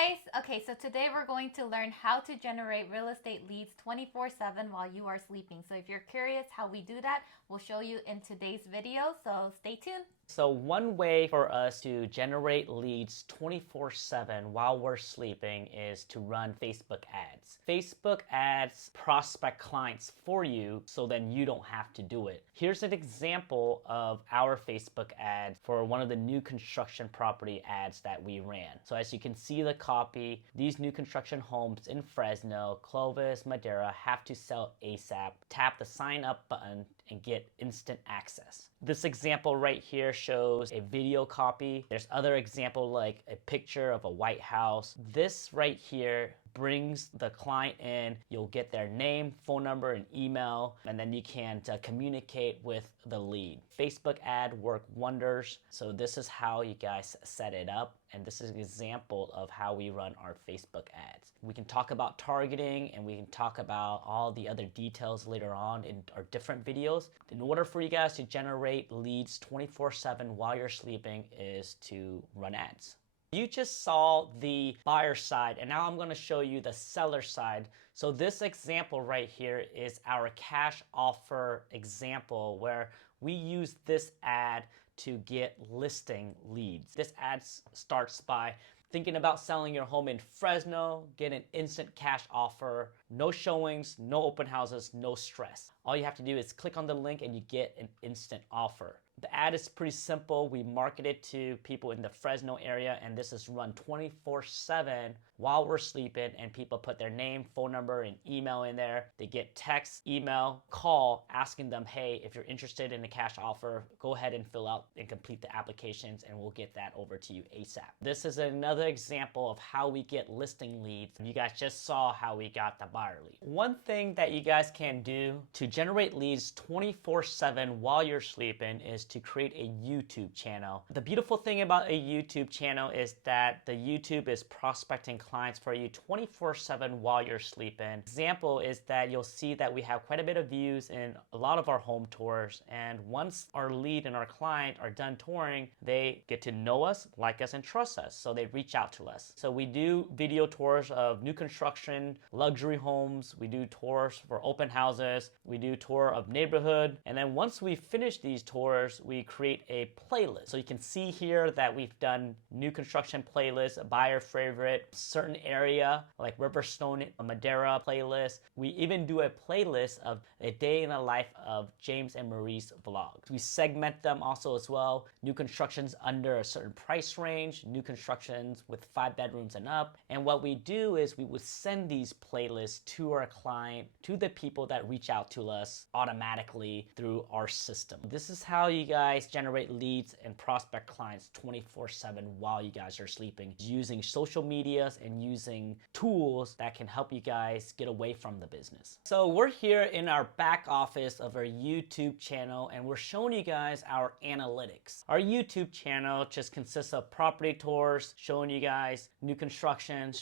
guys! Okay, so today we're going to learn how to generate real estate leads 24/7 while you are sleeping. So if you're curious how we do that, we'll show you in today's video, so stay tuned. So one way for us to generate leads 24/7 while we're sleeping is to run Facebook ads. Facebook ads prospect clients for you so then you don't have to do it. Here's an example of our Facebook ad for one of the new construction property ads that we ran. So as you can see the copy, these new construction homes in Fresno, Clovis, Madera have to sell ASAP. Tap the sign up button and get instant access. This example right here shows a video copy. There's other example like a picture of a White House. This right here brings the client in. You'll get their name, phone number, and email, and then you can communicate with the lead. Facebook ad work wonders. So this is how you guys set it up, and this is an example of how we run our Facebook ads. We can talk about targeting and we can talk about all the other details later on in our different videos. In order for you guys to generate leads 24/7 while you're sleeping is to run ads. You just saw the buyer side, and now I'm going to show you the seller side. So this example right here is our cash offer example where we use this ad to get listing leads. This ad starts by thinking about selling your home in Fresno, get an instant cash offer, no showings, no open houses, no stress. All you have to do is click on the link and you get an instant offer. The ad is pretty simple. We market it to people in the Fresno area, and this is run 24/7 while we're sleeping, and people put their name, phone number, and email in there. They get text, email, call asking them, hey, if you're interested in a cash offer, go ahead and fill out and complete the applications and we'll get that over to you ASAP. This is another example of how we get listing leads. You guys just saw how we got the buyer lead. One thing that you guys can do to generate leads 24/7 while you're sleeping is to create a YouTube channel. The beautiful thing about a YouTube channel is that the YouTube is prospecting clients for you 24/7 while you're sleeping. Example is that you'll see that we have quite a bit of views in a lot of our home tours, and once our lead and our client are done touring, they get to know us, like us, and trust us, so they reach out to us. So we do video tours of new construction, luxury homes, we do tours for open houses, we do tour of neighborhood, and then once we finish these tours, we create a playlist. So you can see here that we've done new construction playlist, a buyer favorite, certain area like Riverstone, a Madera playlist. We even do a playlist of a day in the life of James and Mariz vlogs. We segment them also as well. New constructions under a certain price range, new constructions with 5 bedrooms and up. And what we do is we would send these playlists to our client, to the people that reach out to us automatically through our system. This is how you guys generate leads and prospect clients 24/7 while you guys are sleeping, using social medias and using tools that can help you guys get away from the business. So we're here in our back office of our YouTube channel, and we're showing you guys our analytics. Our YouTube channel just consists of property tours, showing you guys new construction,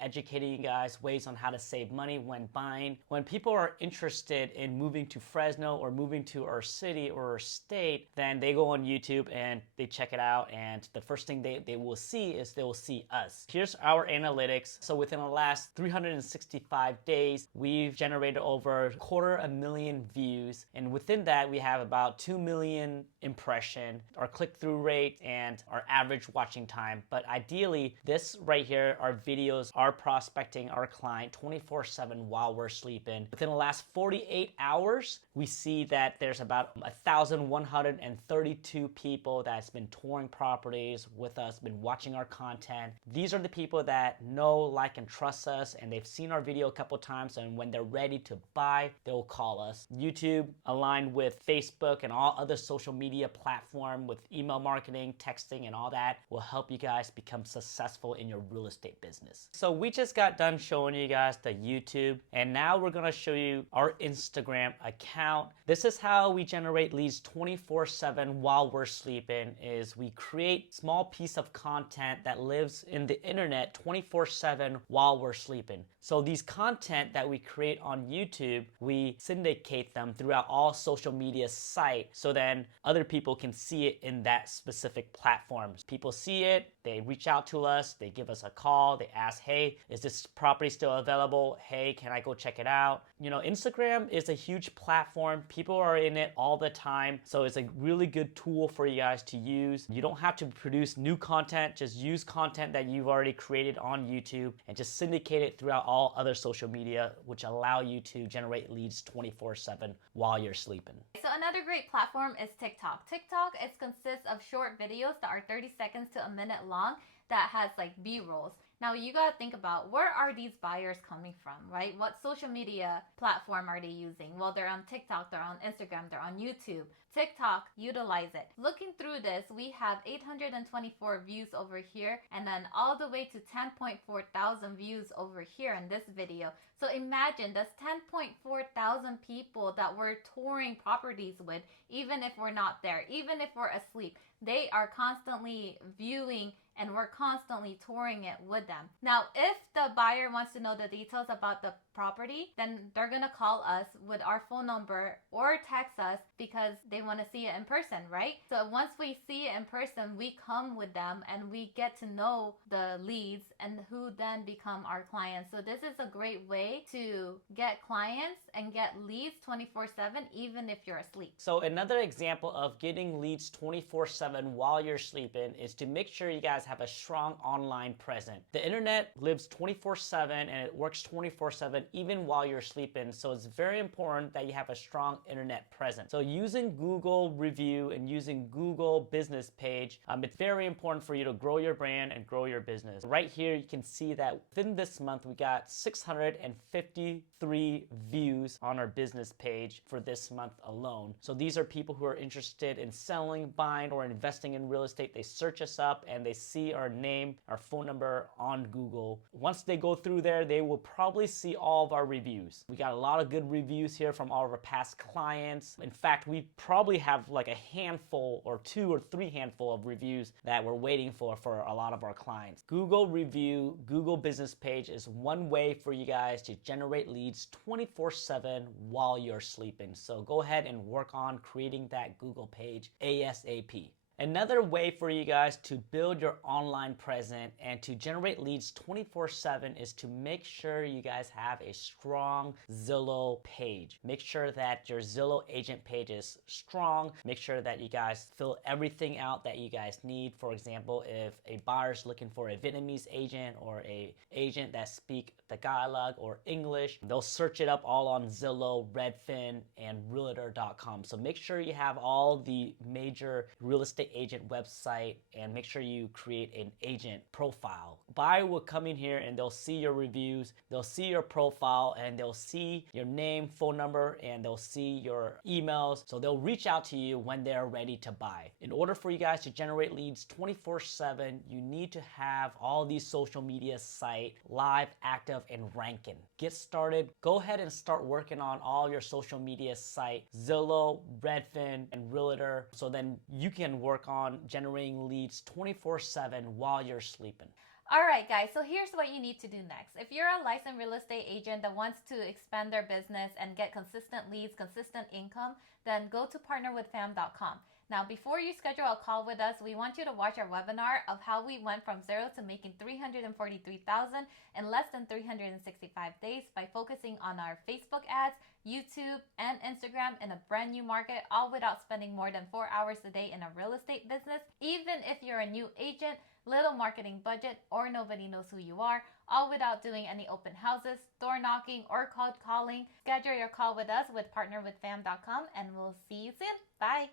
educating you guys ways on how to save money when buying. When people are interested in moving to Fresno or moving to our city or our state, then they go on YouTube and they check it out, and the first thing they will see is they will see us. Here's our analytics. So within the last 365 days, we've generated over 250,000 views, and within that we have about 2 million impression, our click-through rate, and our average watching time. But ideally, this right here, our videos are prospecting our client 24/7 while we're sleeping. Within the last 48 hours, we see that there's about 1,132 people that's been touring properties with us, been watching our content. These are the people that know, like, and trust us, and they've seen our video a couple times, and when they're ready to buy, they'll call us. YouTube, aligned with Facebook and all other social media platform with email marketing, texting, and all that, will help you guys become successful in your real estate business. So we just got done showing you guys the YouTube, and now we're gonna show you our Instagram account. This is how we generate leads 24/7 while we're sleeping. Is we create small piece of content that lives in the internet 24/7 while we're sleeping. So these content that we create on YouTube, we syndicate them throughout all social media sites, so then other people can see it in that specific platforms. People see it, They reach out to us, they give us a call, they ask, hey, is this property still available? Hey, can I go check it out? Instagram is a huge platform. People are in it all the time. So it's a really good tool for you guys to use. You don't have to produce new content. Just use content that you've already created on YouTube and just syndicate it throughout all other social media, which allow you to generate leads 24/7 while you're sleeping. So another great platform is TikTok. TikTok consists of short videos that are 30 seconds to a minute long that has like B-rolls. Now you gotta think about, where are these buyers coming from, right? What social media platform are they using? Well, they're on TikTok, they're on Instagram, they're on YouTube. TikTok, utilize it. Looking through this, we have 824 views over here, and then all the way to 10.4 thousand views over here in this video. So imagine that's 10.4 thousand people that we're touring properties with, even if we're not there, even if we're asleep. They are constantly viewing and we're constantly touring it with them. Now, if the buyer wants to know the details about the property, then they're gonna call us with our phone number or text us because they want to see it in person, right? So once we see it in person, we come with them and we get to know the leads and who then become our clients. So this is a great way to get clients and get leads 24/7, even if you're asleep. So another example of getting leads 24/7 while you're sleeping is to make sure you guys have a strong online presence. The internet lives 24/7 and it works 24/7 even while you're sleeping. So it's very important that you have a strong internet presence. So using Google review and using Google business page, it's very important for you to grow your brand and grow your business. Right here, you can see that within this month, we got 653 views on our business page for this month alone. So these are people who are interested in selling, buying, or investing in real estate. They search us up and they see our name, our phone number on Google. Once they go through there, they will probably see all of our reviews. We got a lot of good reviews here from all of our past clients. In fact, we probably have like a handful or 2 or 3 handful of reviews that we're waiting for a lot of our clients. Google review, Google business page is one way for you guys to generate leads 24/7 while you're sleeping. So go ahead and work on creating that Google page ASAP. Another way for you guys to build your online presence and to generate leads 24/7 is to make sure you guys have a strong Zillow page. Make sure that your Zillow agent page is strong. Make sure that you guys fill everything out that you guys need. For example, if a buyer's looking for a Vietnamese agent or a agent that speak Tagalog or English, they'll search it up all on Zillow, Redfin, and realtor.com. So make sure you have all the major real estate agent website and make sure you create an agent profile. Buyer will come in here and they'll see your reviews, they'll see your profile, and they'll see your name, phone number, and they'll see your emails. So they'll reach out to you when they're ready to buy. In order for you guys to generate leads 24/7, you need to have all these social media sites live, active, and ranking. Get started. Go ahead and start working on all your social media site, Zillow, Redfin, and Realtor, so then you can work on generating leads 24/7 while you're sleeping. All right, guys, so here's what you need to do next. If you're a licensed real estate agent that wants to expand their business and get consistent leads, consistent income, then go to partnerwithfam.com. Now, before you schedule a call with us, we want you to watch our webinar of how we went from zero to making $343,000 in less than 365 days by focusing on our Facebook ads, YouTube, and Instagram in a brand new market, all without spending more than 4 hours a day in a real estate business. Even if you're a new agent, little marketing budget, or nobody knows who you are, all without doing any open houses, door knocking, or cold calling. Schedule your call with us with partnerwithfam.com, and we'll see you soon. Bye.